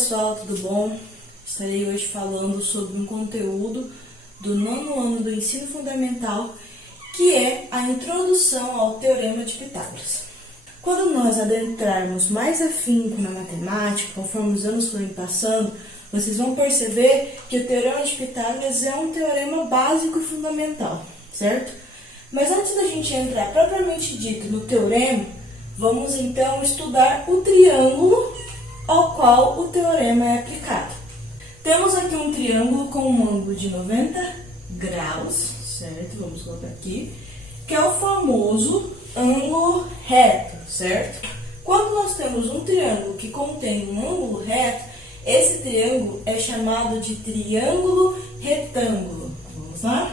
pessoal, tudo bom? Estarei hoje falando sobre um conteúdo do nono ano do ensino fundamental, que é a introdução ao Teorema de Pitágoras. Quando nós adentrarmos mais afinco na matemática, conforme os anos forem passando, vocês vão perceber que o Teorema de Pitágoras é um teorema básico e fundamental, certo? Mas antes da gente entrar propriamente dito no teorema, vamos então estudar o triângulo ao qual o teorema é aplicado. Temos aqui um triângulo com um ângulo de 90 graus, certo? Vamos colocar aqui, que é o famoso ângulo reto, certo? Quando nós temos um triângulo que contém um ângulo reto, esse triângulo é chamado de triângulo retângulo. Vamos lá?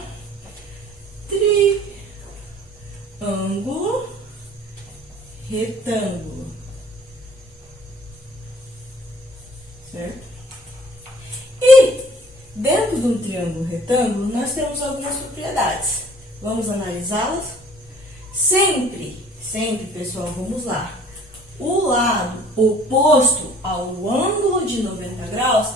Triângulo retângulo. Certo? E dentro de um triângulo retângulo, nós temos algumas propriedades. Vamos analisá-las? Sempre, pessoal, vamos lá. O lado oposto ao ângulo de 90 graus,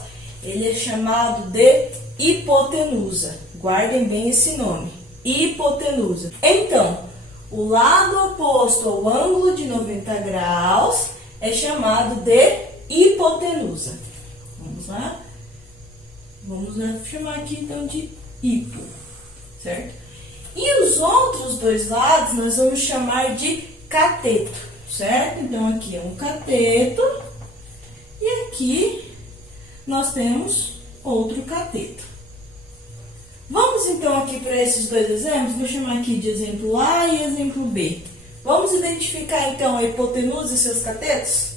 ele é chamado de hipotenusa. Guardem bem esse nome, hipotenusa. Então, o lado oposto ao ângulo de 90 graus é chamado de hipotenusa. Vamos lá? Vamos chamar aqui então de hipo, certo? E os outros dois lados nós vamos chamar de cateto, certo? Então aqui é um cateto e aqui nós temos outro cateto. Vamos então aqui para esses dois exemplos, vou chamar aqui de exemplo A e exemplo B. Vamos identificar então a hipotenusa e seus catetos?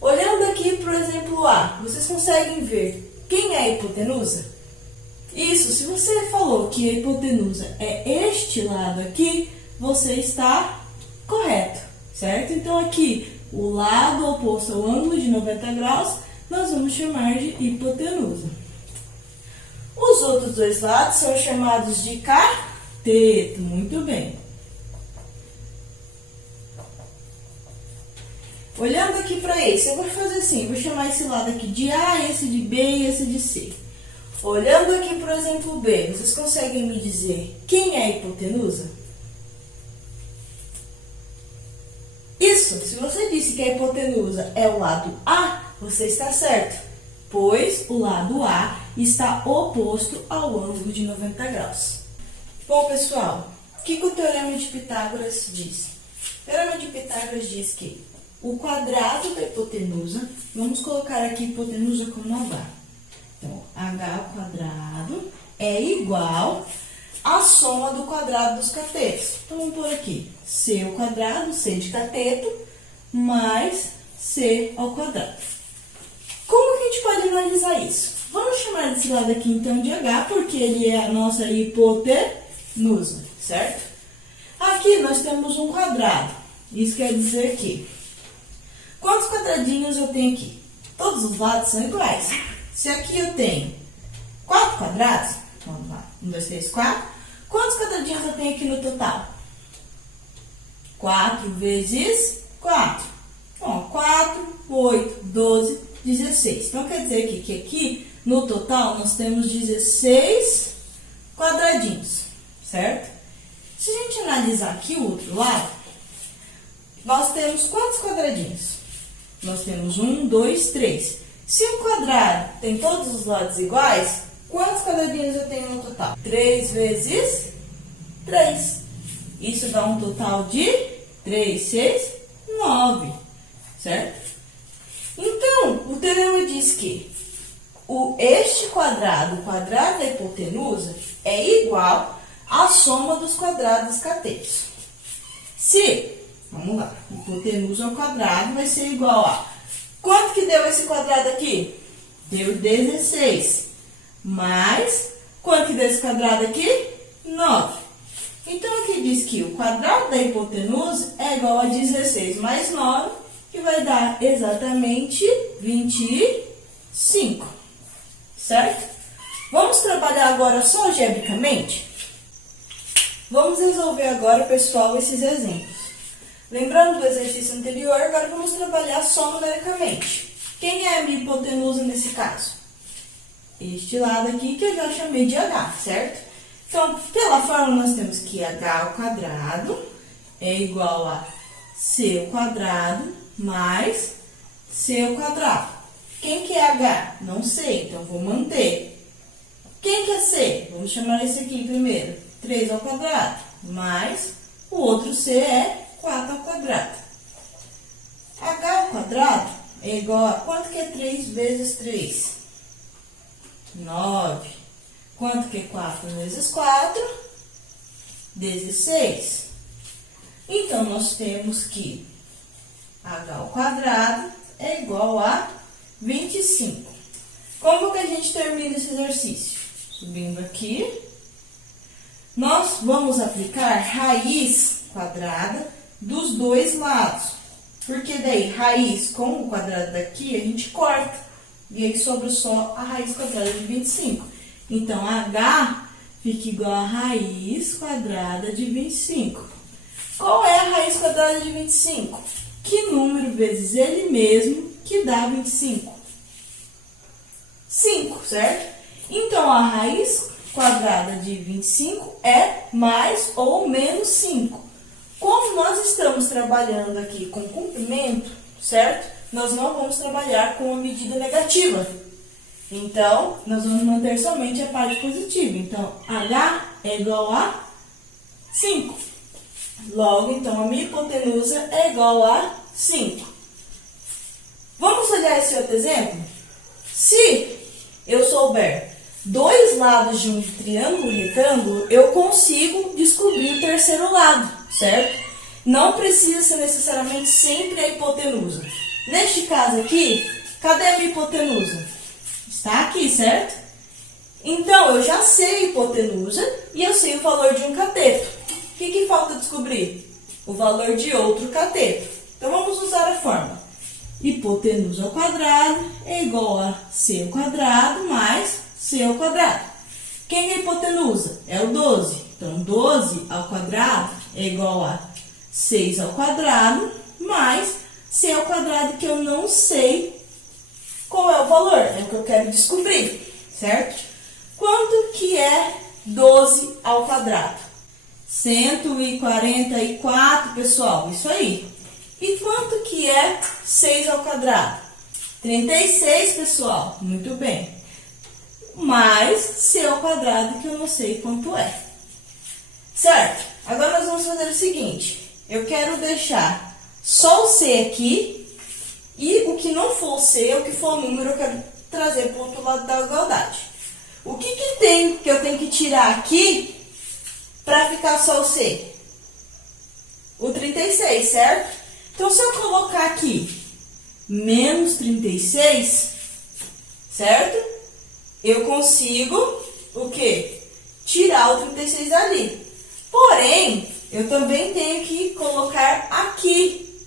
Olhando aqui para o exemplo A, vocês conseguem ver quem é a hipotenusa? Isso, se você falou que a hipotenusa é este lado aqui, você está correto, certo? Então aqui, o lado oposto ao ângulo de 90 graus, nós vamos chamar de hipotenusa. Os outros dois lados são chamados de cateto, muito bem. Olhando aqui para esse, eu vou fazer assim, vou chamar esse lado aqui de A, esse de B e esse de C. Olhando aqui para o exemplo B, vocês conseguem me dizer quem é a hipotenusa? Isso, se você disse que a hipotenusa é o lado A, você está certo, pois o lado A está oposto ao ângulo de 90 graus. Bom, pessoal, o que o Teorema de Pitágoras diz? O Teorema de Pitágoras diz que o quadrado da hipotenusa, vamos colocar aqui a hipotenusa como H. Então, H ao quadrado é igual à soma do quadrado dos catetos. Então, vamos pôr aqui C ao quadrado, C de cateto, mais C ao quadrado. Como que a gente pode analisar isso? Vamos chamar desse lado aqui, então, de H, porque ele é a nossa hipotenusa, certo? Aqui nós temos um quadrado. Isso quer dizer que quantos quadradinhos eu tenho aqui? Todos os lados são iguais. Se aqui eu tenho 4 quadrados, vamos lá, 1, 2, 3, 4. Quantos quadradinhos eu tenho aqui no total? 4 vezes 4. Bom, 4, 8, 12, 16. Então, quer dizer que aqui, no total, nós temos 16 quadradinhos, certo? Se a gente analisar aqui o outro lado, nós temos quantos quadradinhos? Nós temos 1, 2, 3. Se o quadrado tem todos os lados iguais, quantos quadradinhos eu tenho no total? 3 vezes 3. Isso dá um total de 3, 6, 9. Certo? Então, o teorema diz que este quadrado, o quadrado da hipotenusa, é igual à soma dos quadrados catetos. Se, vamos lá, hipotenusa ao quadrado vai ser igual a... Quanto que deu esse quadrado aqui? Deu 16. Mais, quanto que deu esse quadrado aqui? 9. Então, aqui diz que o quadrado da hipotenusa é igual a 16 mais 9, que vai dar exatamente 25. Certo? Vamos trabalhar agora só algebricamente? Vamos resolver agora, pessoal, esses exemplos. Lembrando do exercício anterior, agora vamos trabalhar só numericamente. Quem é a minha hipotenusa nesse caso? Este lado aqui que eu já chamei de H, certo? Então, pela fórmula, nós temos que H ao quadrado é igual a C ao quadrado mais C ao quadrado. Quem que é H? Não sei, então vou manter. Quem que é C? Vamos chamar esse aqui primeiro. 3 ao quadrado mais o outro C é 4 ao quadrado. H ao quadrado é igual a quanto que é 3 vezes 3? 9. Quanto que é 4 vezes 4? 16. Então, nós temos que H ao quadrado é igual a 25. Como que a gente termina esse exercício? Subindo aqui, nós vamos aplicar raiz quadrada dos dois lados. Porque daí, raiz com o quadrado daqui, a gente corta. E aí sobra só a raiz quadrada de 25. Então, H fica igual a raiz quadrada de 25. Qual é a raiz quadrada de 25? Que número vezes ele mesmo que dá 25? 5, certo? Então, a raiz quadrada de 25 é mais ou menos 5. Como nós estamos trabalhando aqui com comprimento, certo? Nós não vamos trabalhar com a medida negativa. Então, nós vamos manter somente a parte positiva. Então, H é igual a 5. Logo, então, a minha hipotenusa é igual a 5. Vamos olhar esse outro exemplo? Se eu souber dois lados de um triângulo retângulo, eu consigo descobrir o terceiro lado, certo? Não precisa ser necessariamente sempre a hipotenusa. Neste caso aqui, cadê a minha hipotenusa? Está aqui, certo? Então, eu já sei a hipotenusa e eu sei o valor de um cateto. O que falta descobrir? O valor de outro cateto. Então, vamos usar a fórmula. Hipotenusa ao quadrado é igual a C ao quadrado mais C ao quadrado. Quem é a hipotenusa? É o 12. Então, 12 ao quadrado é igual a 6 ao quadrado mais C ao quadrado, que eu não sei qual é o valor. É o que eu quero descobrir, certo? Quanto que é 12 ao quadrado? 144, pessoal. Isso aí. E quanto que é 6 ao quadrado? 36, pessoal. Muito bem. Mais C ao quadrado, que eu não sei quanto é. Certo? Agora nós vamos fazer o seguinte. Eu quero deixar só o C aqui. E o que não for o C, o que for o número, eu quero trazer para o outro lado da igualdade. O que tem que eu tenho que tirar aqui para ficar só o C? O 36, certo? Então, se eu colocar aqui menos 36, certo? Eu consigo o quê? Tirar o 36 dali. Porém, eu também tenho que colocar aqui,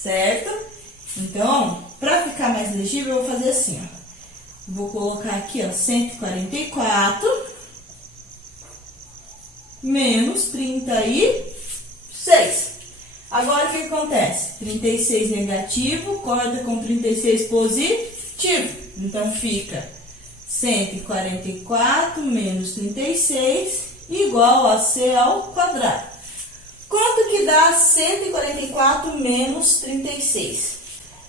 certo? Então, para ficar mais legível, eu vou fazer assim, ó. Vou colocar aqui, ó, 144 menos 36. Agora, o que acontece? 36 negativo, corta com 36 positivo. Então, fica 144 menos 36 igual a C ao quadrado. Quanto que dá 144 menos 36?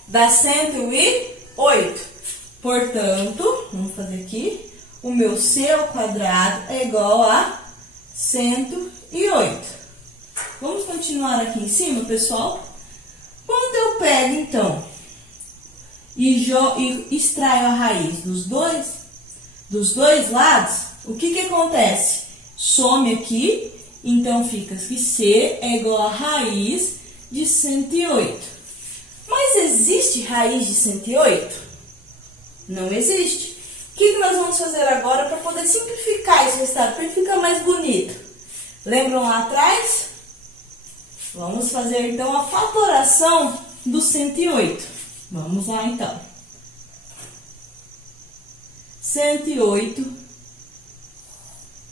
Dá 108. Portanto, vamos fazer aqui, o meu C ao quadrado é igual a 108. Vamos continuar aqui em cima, pessoal? Quando eu pego, então, e extraio a raiz dos dois lados, o que acontece? Some aqui, então fica que C é igual a raiz de 108. Mas existe raiz de 108? Não existe. O que nós vamos fazer agora para poder simplificar esse resultado, para ele ficar mais bonito? Lembram lá atrás? Vamos fazer, então, a fatoração do 108. Vamos lá, então. 108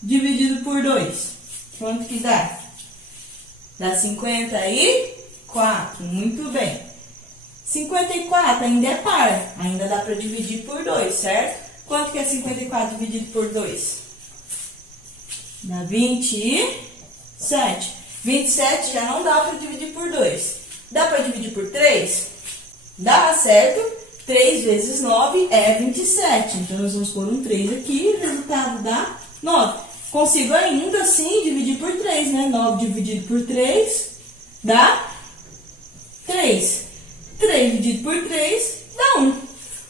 dividido por 2. Quanto que dá? Dá 54. Muito bem. 54 ainda é par, ainda dá para dividir por 2, certo? Quanto que é 54 dividido por 2? Dá 27. 27 já não dá para dividir por 2. Dá para dividir por 3? Dá, certo? 3 vezes 9 é 27. Então, nós vamos pôr um 3 aqui e o resultado dá 9. Consigo ainda assim dividir por 3, né? 9 dividido por 3 dá 3. 3 dividido por 3 dá 1.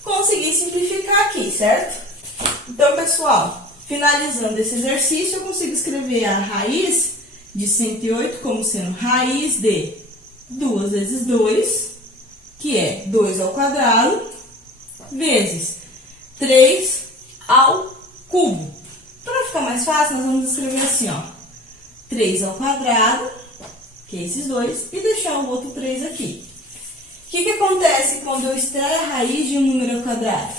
Consegui simplificar aqui, certo? Então, pessoal, finalizando esse exercício, eu consigo escrever a raiz de 108 como sendo raiz de 2 vezes 2, que é 2 ao quadrado, vezes 3 ao cubo. Para ficar mais fácil, nós vamos escrever assim, ó. 3 ao quadrado, que é esses dois, e deixar o outro 3 aqui. O que acontece quando eu extraio a raiz de um número ao quadrado?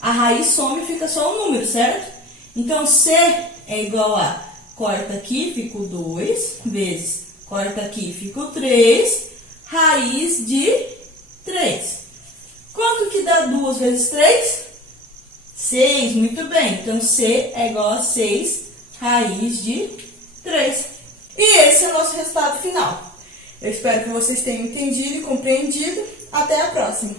A raiz some e fica só um número, certo? Então, C é igual a, corta aqui, fica o 2, vezes, corta aqui, fica o 3, raiz de 3. Quanto que dá 2 vezes 3? 6, muito bem. Então, C é igual a 6, raiz de 3. E esse é o nosso resultado final. Eu espero que vocês tenham entendido e compreendido. Até a próxima!